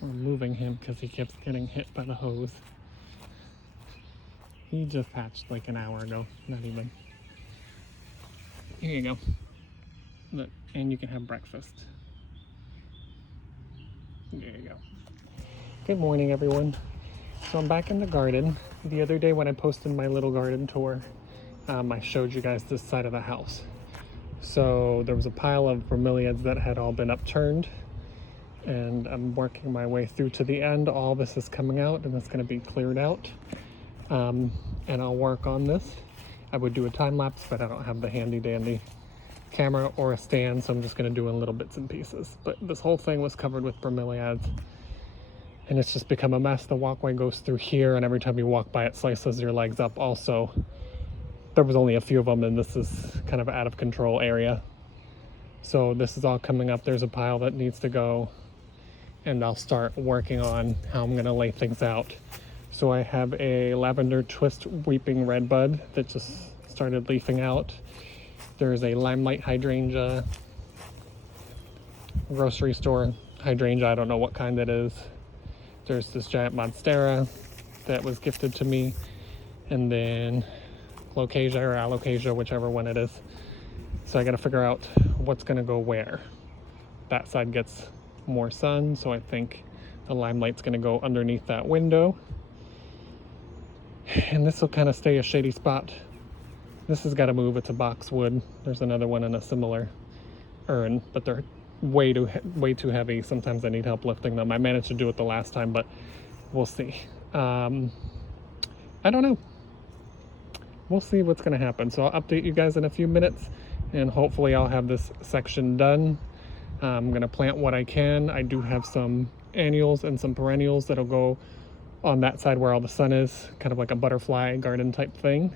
We're moving him because he keeps getting hit by the hose. He just hatched like an hour ago, not even. Here you go. Look, and you can have breakfast. There you go. Good morning, everyone. So I'm back in the garden. The other day when I posted my little garden tour, I showed you guys this side of the house. So there was a pile of bromeliads that had all been upturned, and I'm working my way through to the end. All this is coming out and it's going to be cleared out, and I'll work on this. I would do a time lapse, but I don't have the handy dandy camera or a stand, so I'm just going to do in little bits and pieces. But this whole thing was covered with bromeliads, and it's just become a mess. The walkway goes through here, and every time you walk by it slices your legs up. Also, there was only a few of them, and this is kind of an out of control area. So this is all coming up. There's a pile that needs to go, and I'll start working on how I'm going to lay things out. So I have a lavender twist weeping red bud that just started leafing out. There's a limelight hydrangea, grocery store hydrangea, I don't know what kind that is. There's this giant monstera that was gifted to me, and then locasia or alocasia, whichever one it is. So I got to figure out what's going to go where. That side gets more sun, so I think the limelight's going to go underneath that window, and this will kind of stay a shady spot. This has got to move. It's a boxwood. There's another one in a similar urn, but they're way too heavy. Sometimes I need help lifting them. I managed to do it the last time, but we'll see. I don't know. We'll see what's going to happen. So I'll update you guys in a few minutes, and hopefully I'll have this section done. I'm going to plant what I can. I do have some annuals and some perennials that'll go on that side where all the sun is, kind of like a butterfly garden type thing.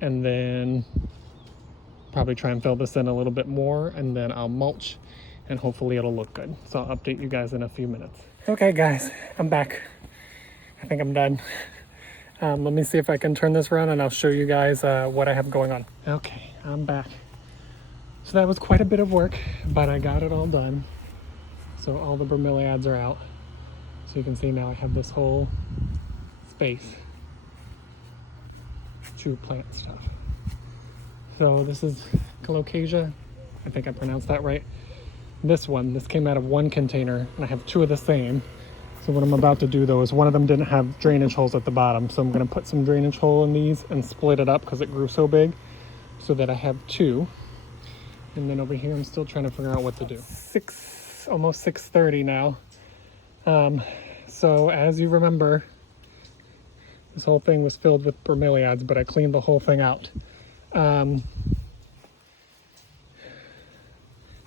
And then probably try and fill this in a little bit more, and then I'll mulch, and hopefully it'll look good. So I'll update you guys in a few minutes. Okay guys, I'm back. I think I'm done. Let me see if I can turn this around, and I'll show you guys what I have going on. Okay, I'm back. So that was quite a bit of work, but I got it all done. So all the bromeliads are out. So you can see now I have this whole space to plant stuff. So this is colocasia. I think I pronounced that right. This came out of one container, and I have two of the same. So what I'm about to do though is one of them didn't have drainage holes at the bottom. So I'm gonna put some drainage hole in these and split it up because it grew so big, so that I have two. And then over here, I'm still trying to figure out what to do. Almost 6:30 now. So as you remember, this whole thing was filled with bromeliads, but I cleaned the whole thing out.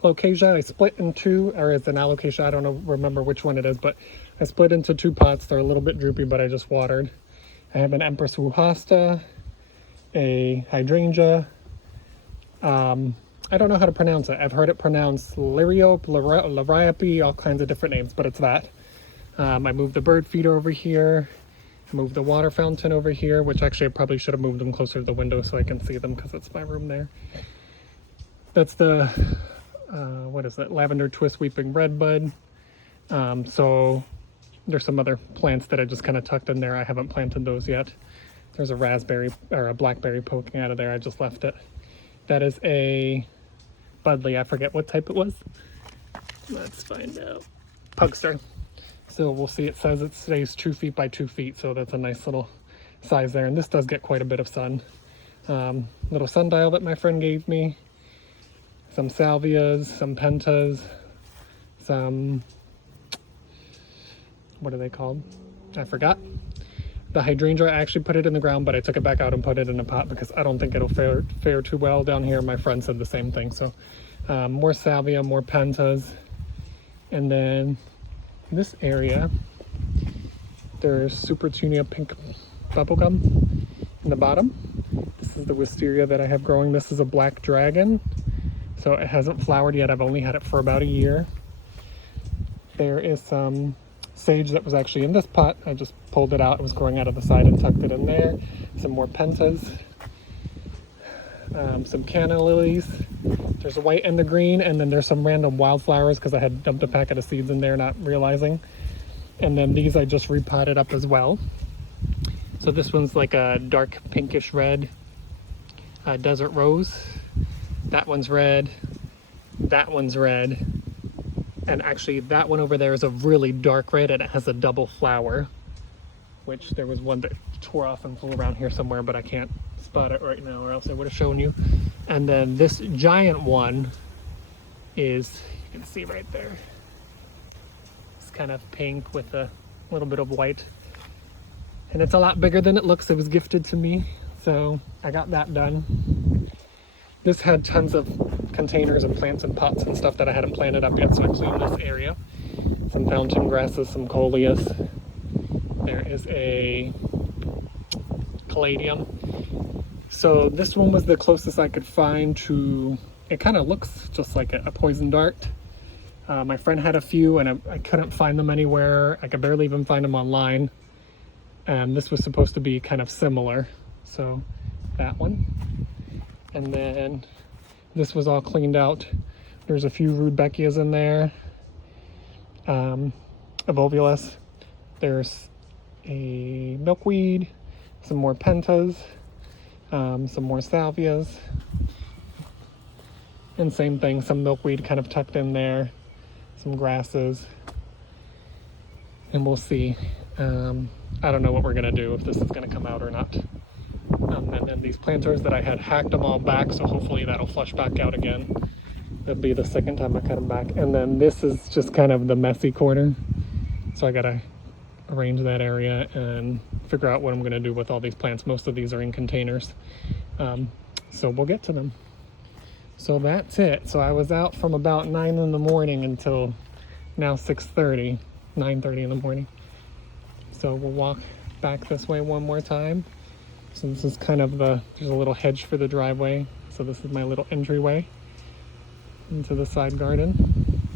Colocasia, I split in two, or it's an alocasia, I don't remember which one it is, but I split into two pots. They're a little bit droopy, but I just watered. I have an Empress Wuhasta, a hydrangea. I don't know how to pronounce it. I've heard it pronounced Liriope, Liriope, all kinds of different names, but it's that. I moved the bird feeder over here. Move the water fountain over here, which actually I probably should have moved them closer to the window so I can see them because it's my room there. That's the, what is it? Lavender twist weeping red bud. So there's some other plants that I just kind of tucked in there. I haven't planted those yet. There's a raspberry or a blackberry poking out of there. I just left it. That is a Budley. I forget what type it was. Let's find out. Pugster. So we'll see. It says it stays 2 feet by 2 feet, so that's a nice little size there. And this does get quite a bit of sun. Little sundial that my friend gave me. Some salvias, some pentas, some, what are they called? I forgot. The hydrangea, I actually put it in the ground, but I took it back out and put it in a pot because I don't think it'll fare too well down here. My friend said the same thing. So more salvia, more pentas. And then this area, there's Supertunia pink bubblegum in the bottom. This is the wisteria that I have growing. This is a black dragon. So it hasn't flowered yet. I've only had it for about a year. There is some sage that was actually in this pot. I just pulled it out. It was growing out of the side and tucked it in there. Some more pentas. Some canna lilies. There's a white and the green, and then there's some random wildflowers because I had dumped a packet of seeds in there not realizing. And then these I just repotted up as well. So this one's like a dark pinkish red desert rose. That one's red. That one's red. And actually that one over there is a really dark red and it has a double flower, which there was one that tore off and flew around here somewhere, but I can't spot it right now or else I would have shown you. And then this giant one is, you can see right there, it's kind of pink with a little bit of white. And it's a lot bigger than it looks. It was gifted to me, so I got that done. This had tons of containers and plants and pots and stuff that I hadn't planted up yet, so I cleaned this area. Some fountain grasses, some coleus. There is a caladium. So this one was the closest I could find to, it kind of looks just like a poison dart. My friend had a few and I couldn't find them anywhere. I could barely even find them online. And this was supposed to be kind of similar. So that one. And then this was all cleaned out. There's a few rudbeckias in there. Evolvulus. There's a milkweed, some more pentas, some more salvias, and same thing, some milkweed kind of tucked in there, some grasses, and we'll see. I don't know what we're gonna do, if this is gonna come out or not. And then these planters that I had hacked them all back, so hopefully that'll flush back out again. That'll be the second time I cut them back. And then this is just kind of the messy corner, so I gotta arrange that area and figure out what I'm gonna do with all these plants. Most of these are in containers, so we'll get to them. So that's it. So I was out from about 9 in the morning until now 6:30, 9:30 in the morning. So we'll walk back this way one more time. So this is kind of there's a little hedge for the driveway. So this is my little entryway into the side garden.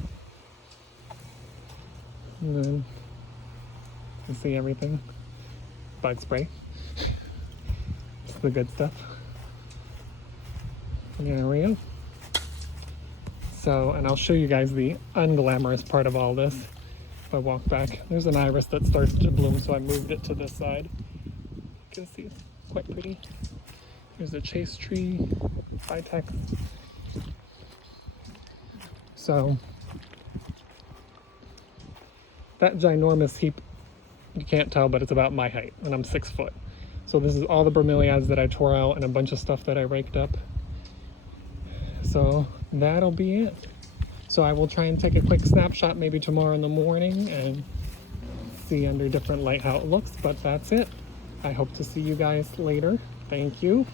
And then you see everything. Bug spray. It's the good stuff. There we go. So, and I'll show you guys the unglamorous part of all this. If I walk back, there's an iris that starts to bloom, so I moved it to this side. You can see it's quite pretty. There's a chase tree, Vitex. So, that ginormous heap, you can't tell, but it's about my height, and I'm 6 foot. So this is all the bromeliads that I tore out and a bunch of stuff that I raked up. So that'll be it. So I will try and take a quick snapshot maybe tomorrow in the morning and see under different light how it looks, but that's it. I hope to see you guys later. Thank you.